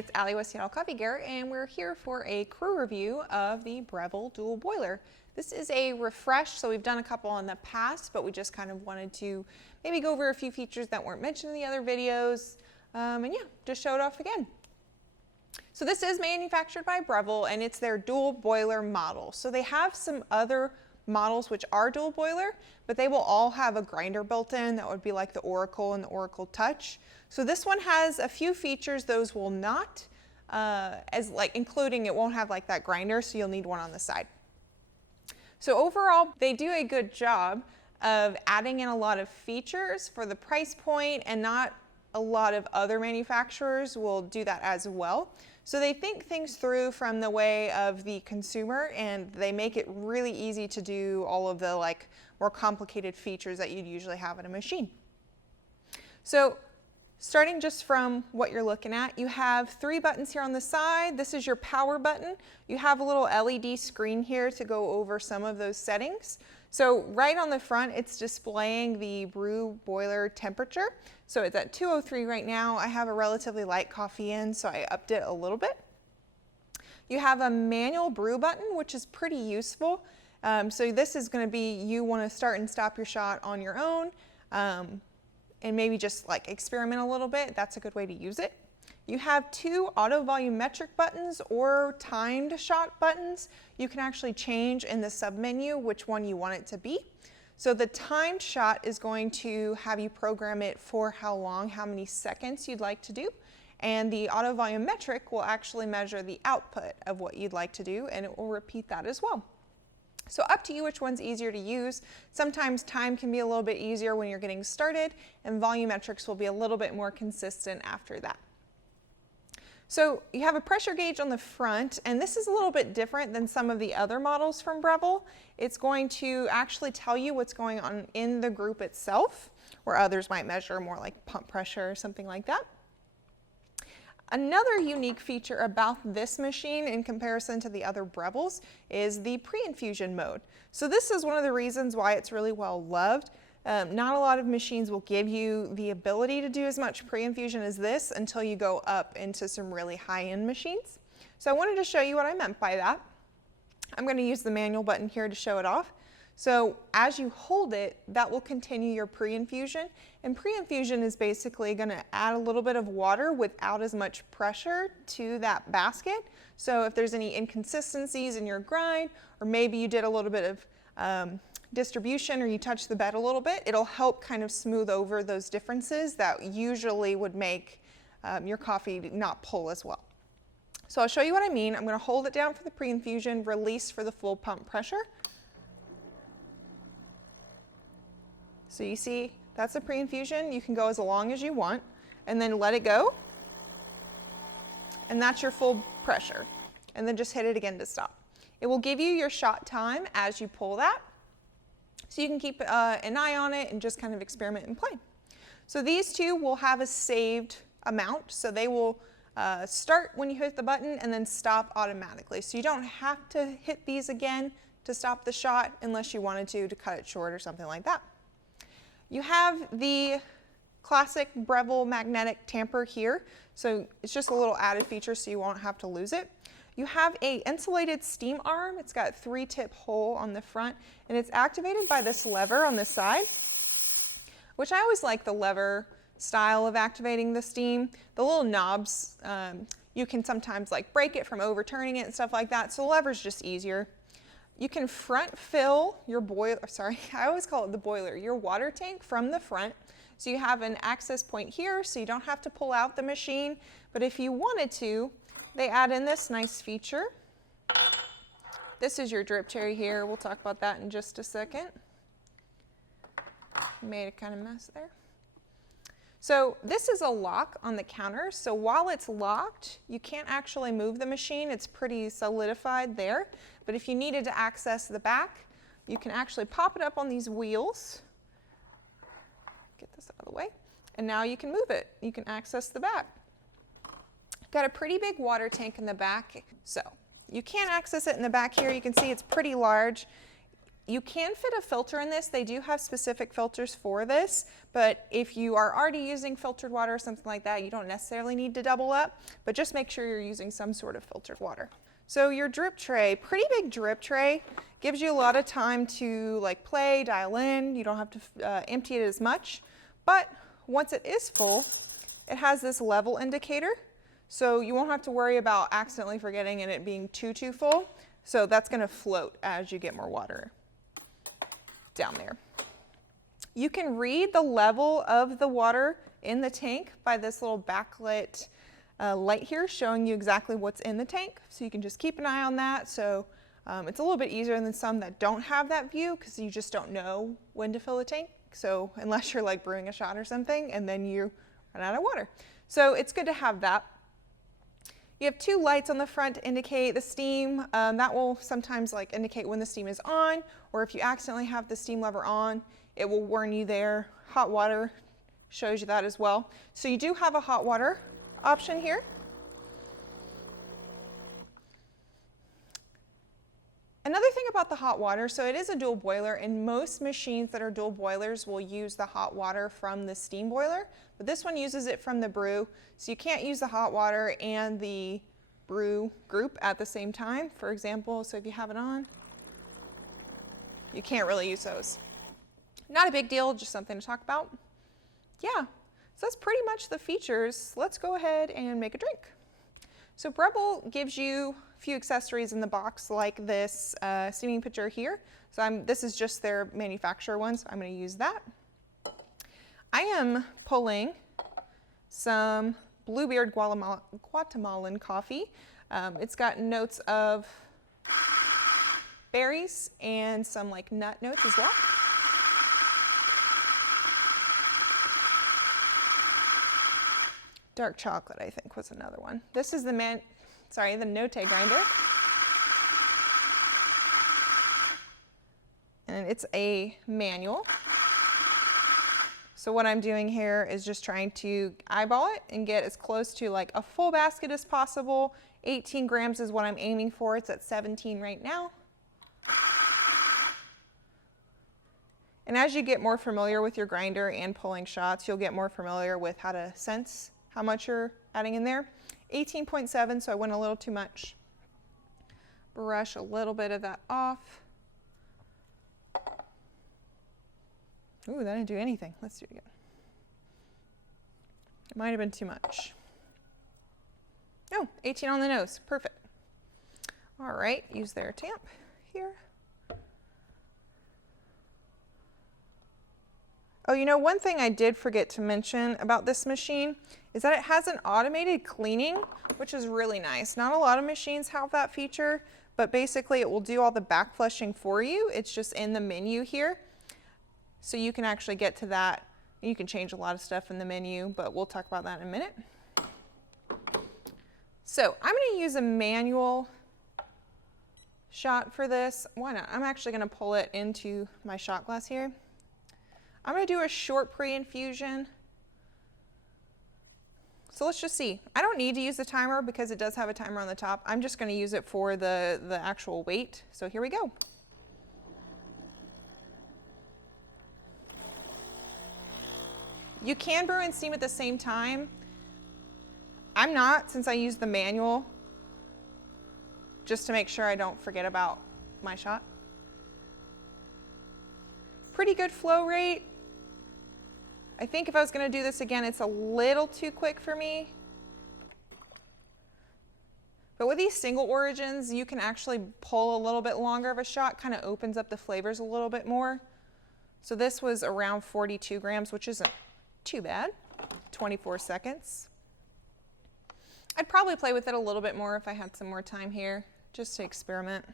it's Allie with Seattle Coffee Gear, and we're here for a crew review of the Breville Dual Boiler. This is a refresh, so we've done a couple in the past, but we just kind of wanted to maybe go over a few features that weren't mentioned in the other videos, and yeah, just show it off again. So this is manufactured by Breville, and it's their dual boiler model. So they have some other models which are dual boiler, but they will all have a grinder built in. That would be like the Oracle and the Oracle Touch. So this one has a few features, those will not, including it won't have like that grinder, so you'll need one on the side. So overall, they do a good job of adding in a lot of features for the price point, and not a lot of other manufacturers will do that as well. So they think things through from the way of the consumer, and they make it really easy to do all of the more complicated features that you'd usually have in a machine. So starting just from what you're looking at, you have 3 buttons here on the side. This is your power button. You have a little LED screen here to go over some of those settings. So right on the front, it's displaying the brew boiler temperature. So it's at 203 right now. I have a relatively light coffee in, so I upped it a little bit. You have a manual brew button, which is pretty useful. So this is going to be, you want to start and stop your shot on your own, and maybe just experiment a little bit. That's a good way to use it. You have 2 auto volumetric buttons or timed shot buttons. You can actually change in the sub-menu which one you want it to be. So the timed shot is going to have you program it for how long, how many seconds you'd like to do. And the auto volumetric will actually measure the output of what you'd like to do, and it will repeat that as well. So up to you which one's easier to use. Sometimes time can be a little bit easier when you're getting started, and volumetrics will be a little bit more consistent after that. So you have a pressure gauge on the front, and this is a little bit different than some of the other models from Breville. It's going to actually tell you what's going on in the group itself, where others might measure more like pump pressure or something like that. Another unique feature about this machine in comparison to the other Brevilles is the Pre-Infusion Mode. So this is one of the reasons why it's really well loved. Not a lot of machines will give you the ability to do as much pre-infusion as this until you go up into some really high-end machines. So I wanted to show you what I meant by that. I'm going to use the manual button here to show it off. So as you hold it, that will continue your pre-infusion, and pre-infusion is basically going to add a little bit of water without as much pressure to that basket. So if there's any inconsistencies in your grind, or maybe you did a little bit of distribution, or you touch the bed a little bit, it'll help kind of smooth over those differences that usually would make your coffee not pull as well. So I'll show you what I mean. I'm going to hold it down for the pre-infusion, release for the full pump pressure. So you see, that's the pre-infusion. You can go as long as you want, and then let it go. And that's your full pressure. And then just hit it again to stop. It will give you your shot time as you pull that. So you can keep an eye on it and just kind of experiment and play. So these 2 will have a saved amount. So they will start when you hit the button and then stop automatically. So you don't have to hit these again to stop the shot unless you wanted to cut it short or something like that. You have the classic Breville magnetic tamper here. So it's just a little added feature so you won't have to lose it. You have a insulated steam arm. It's got a 3-tip hole on the front, and it's activated by this lever on the side, which I always like the lever style of activating the steam. The little knobs, you can sometimes break it from overturning it and stuff like that, so the lever's just easier. You can front fill your boiler, I always call it the boiler, your water tank from the front. So you have an access point here, so you don't have to pull out the machine, but if you wanted to, they add in this nice feature. This is your drip cherry here. We'll talk about that in just a second. Made a kind of mess there. So this is a lock on the counter. So while it's locked, you can't actually move the machine. It's pretty solidified there. But if you needed to access the back, you can actually pop it up on these wheels. Get this out of the way. And now you can move it. You can access the back. Got a pretty big water tank in the back, so you can't access it in the back here. You can see it's pretty large. You can fit a filter in this. They do have specific filters for this, but if you are already using filtered water or something like that, you don't necessarily need to double up, but just make sure you're using some sort of filtered water. So your drip tray, pretty big drip tray, gives you a lot of time to like play, dial in. You don't have to empty it as much, but once it is full, it has this level indicator. So you won't have to worry about accidentally forgetting and it being too full. So that's going to float as you get more water down there. You can read the level of the water in the tank by this little backlit light here showing you exactly what's in the tank. So you can just keep an eye on that. So it's a little bit easier than some that don't have that view because you just don't know when to fill the tank. So unless you're like brewing a shot or something and then you run out of water. So it's good to have that. You have two lights on the front to indicate the steam. That will sometimes like indicate when the steam is on, or if you accidentally have the steam lever on, it will warn you there. Hot water shows you that as well. So you do have a hot water option here. Another thing about the hot water, so it is a dual boiler, and most machines that are dual boilers will use the hot water from the steam boiler, but this one uses it from the brew, so you can't use the hot water and the brew group at the same time. For example, so if you have it on, you can't really use those. Not a big deal, just something to talk about. Yeah, so that's pretty much the features. Let's go ahead and make a drink. So Breville gives you a few accessories in the box like this steaming pitcher here. So this is just their manufacturer one, so I'm going to use that. I am pulling some Bluebeard Guatemalan coffee. It's got notes of berries and some like nut notes as well. Dark chocolate, I think, was another one. This is the Note grinder. And it's a manual. So what I'm doing here is just trying to eyeball it and get as close to like a full basket as possible. 18 grams is what I'm aiming for. It's at 17 right now. And as you get more familiar with your grinder and pulling shots, you'll get more familiar with how to sense how much you're adding in there. 18.7, so I went a little too much. Brush a little bit of that off. Ooh, that didn't do anything. Let's do it again. It might have been too much. Oh, 18 on the nose, perfect. All right, use their tamp here. Oh, you know, one thing I did forget to mention about this machine is that it has an automated cleaning, which is really nice. Not a lot of machines have that feature, but basically it will do all the back flushing for you. It's just in the menu here. So you can actually get to that. You can change a lot of stuff in the menu, but we'll talk about that in a minute. So I'm going to use a manual shot for this. Why not? I'm actually going to pull it into my shot glass here. I'm going to do a short pre-infusion. So let's just see. I don't need to use the timer because it does have a timer on the top. I'm just going to use it for the actual weight. So here we go. You can brew and steam at the same time. I'm not, since I use the manual, just to make sure I don't forget about my shot. Pretty good flow rate. I think if I was going to do this again, it's a little too quick for me. But with these single origins, you can actually pull a little bit longer of a shot, kind of opens up the flavors a little bit more. So this was around 42 grams, which isn't too bad. 24 seconds. I'd probably play with it a little bit more if I had some more time here, just to experiment.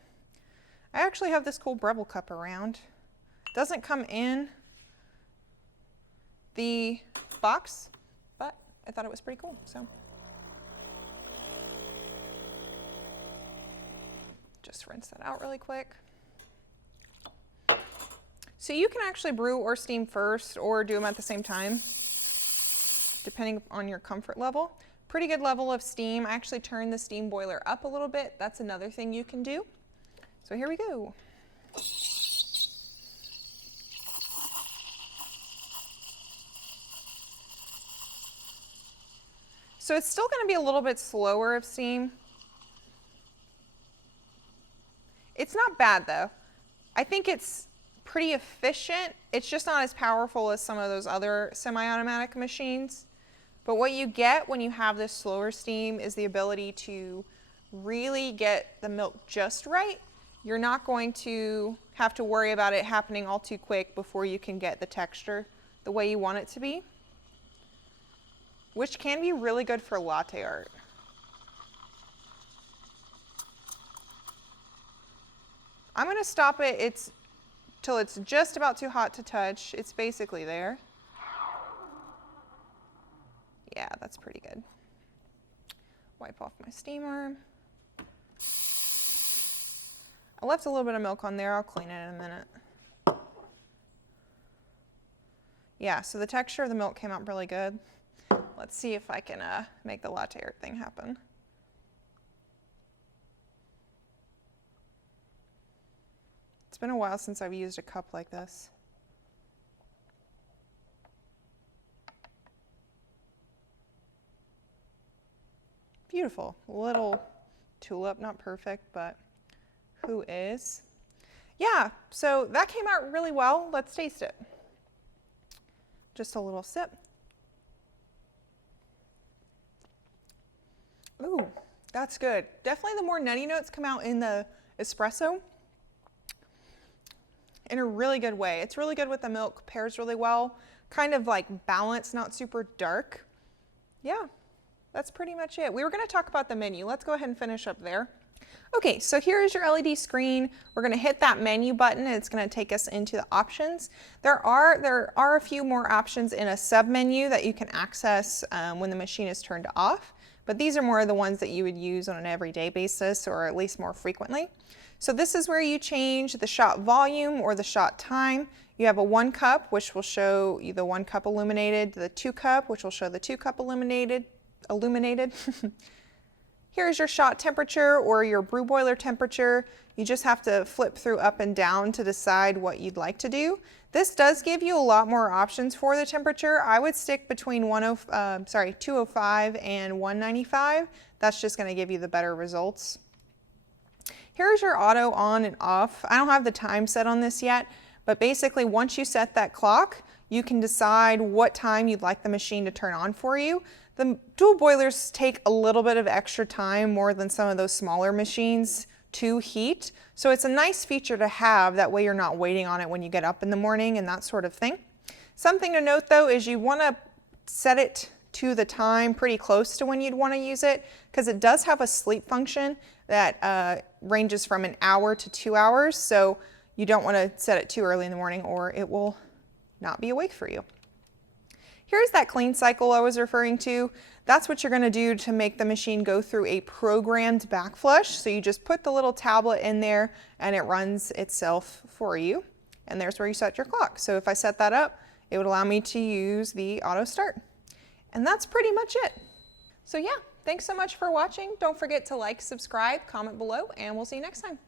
I actually have this cool Breville cup around. Doesn't come in the box, but I thought it was pretty cool. So just rinse that out really quick. So you can actually brew or steam first or do them at the same time, depending on your comfort level. Pretty good level of steam. I actually turned the steam boiler up a little bit. That's another thing you can do. So here we go. So it's still going to be a little bit slower of steam. It's not bad though. I think it's pretty efficient. It's just not as powerful as some of those other semi-automatic machines. But what you get when you have this slower steam is the ability to really get the milk just right. You're not going to have to worry about it happening all too quick before you can get the texture the way you want it to be, which can be really good for latte art. I'm going to stop it till it's just about too hot to touch. It's basically there. Yeah, that's pretty good. Wipe off my steamer. I left a little bit of milk on there. I'll clean it in a minute. Yeah, so the texture of the milk came out really good. Let's see if I can make the latte art thing happen. It's been a while since I've used a cup like this. Beautiful. Little tulip, not perfect, but who is? Yeah, so that came out really well. Let's taste it. Just a little sip. Ooh, that's good. Definitely the more nutty notes come out in the espresso in a really good way. It's really good with the milk, pairs really well. Kind of like balanced, not super dark. Yeah, that's pretty much it. We were going to talk about the menu. Let's go ahead and finish up there. Okay, so here is your LED screen. We're going to hit that menu button and it's going to take us into the options. There are a few more options in a sub menu that you can access when the machine is turned off, but these are more the ones that you would use on an everyday basis or at least more frequently. So this is where you change the shot volume or the shot time. You have a 1 cup, which will show you the 1 cup illuminated, the 2 cup, which will show the 2 cup illuminated. Here's your shot temperature or your brew boiler temperature. You just have to flip through up and down to decide what you'd like to do. This does give you a lot more options for the temperature. I would stick between 205 and 195. That's just going to give you the better results. Here's your auto on and off. I don't have the time set on this yet, but basically once you set that clock, you can decide what time you'd like the machine to turn on for you. The dual boilers take a little bit of extra time, more than some of those smaller machines, to heat. So it's a nice feature to have, that way you're not waiting on it when you get up in the morning and that sort of thing. Something to note though is you want to set it to the time pretty close to when you'd want to use it, because it does have a sleep function that ranges from an hour to 2 hours. So you don't want to set it too early in the morning or it will not be awake for you. Here's that clean cycle I was referring to. That's what you're going to do to make the machine go through a programmed backflush. So you just put the little tablet in there and it runs itself for you. And there's where you set your clock. So if I set that up, it would allow me to use the auto start. And that's pretty much it. So yeah, thanks so much for watching. Don't forget to like, subscribe, comment below, and we'll see you next time.